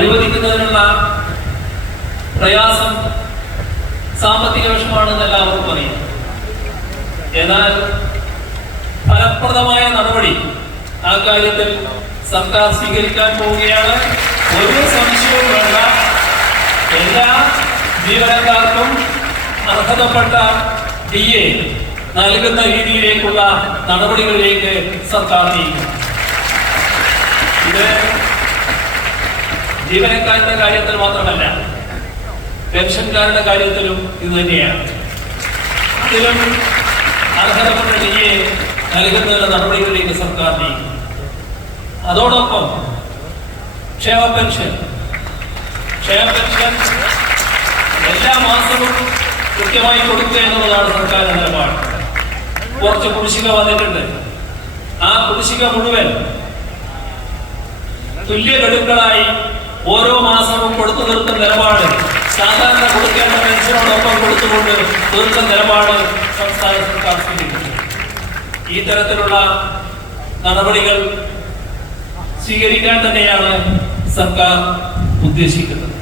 അനുവദിക്കുന്നതിനുള്ള പ്രയാസം സാമ്പത്തിക വിഷമാണെന്ന് എല്ലാവർക്കും അറിയാം. എന്നാൽ ഫലപ്രദമായ നടപടി ആ കാര്യത്തിൽ സർക്കാർ സ്വീകരിക്കാൻ പോവുകയാണ്. ഒരു സംശയവും വേണ്ട, എല്ലാ ജീവനക്കാർക്കും അർഹതപ്പെട്ട DA നൽകുന്ന രീതിയിലേക്കുള്ള നടപടികളിലേക്ക് സർക്കാർ നീങ്ങും. ഇത് ജീവനക്കാരുടെ കാര്യത്തിൽ മാത്രമല്ല, പെൻഷൻകാരുടെ കാര്യത്തിലും ഇത് തന്നെയാണ്. ഇതിലും അർഹതപ്പെട്ട DA നൽകുന്നതിനുള്ള നടപടികളിലേക്ക് സർക്കാർ നീങ്ങും. അതോടൊപ്പം ക്ഷേമ പെൻഷൻ എല്ലാ മാസവും കൃത്യമായി കൊടുക്കുക എന്നുള്ളതാണ് സർക്കാരിന്റെ നിലപാട്. കുറച്ച് കുടിശ്ശിക വന്നിട്ടുണ്ട്. ആ കുടിശ്ശിക മുഴുവൻ തുല്യ ഗഡുക്കളായി ഓരോ മാസവും കൊടുത്തു തീർക്കുന്ന നിലപാട്, സാധാരണ കൊടുക്കേണ്ട പെൻഷനോടൊപ്പം കൊടുത്തുകൊണ്ട് തീർക്കുന്ന നിലപാട് സംസ്ഥാന സർക്കാർ സ്വീകരിക്കുന്നു. ഈ തരത്തിലുള്ള നടപടികൾ സ്വീകരിക്കാൻ തന്നെയാണ് സർക്കാർ ഉദ്ദേശിക്കുന്നത്.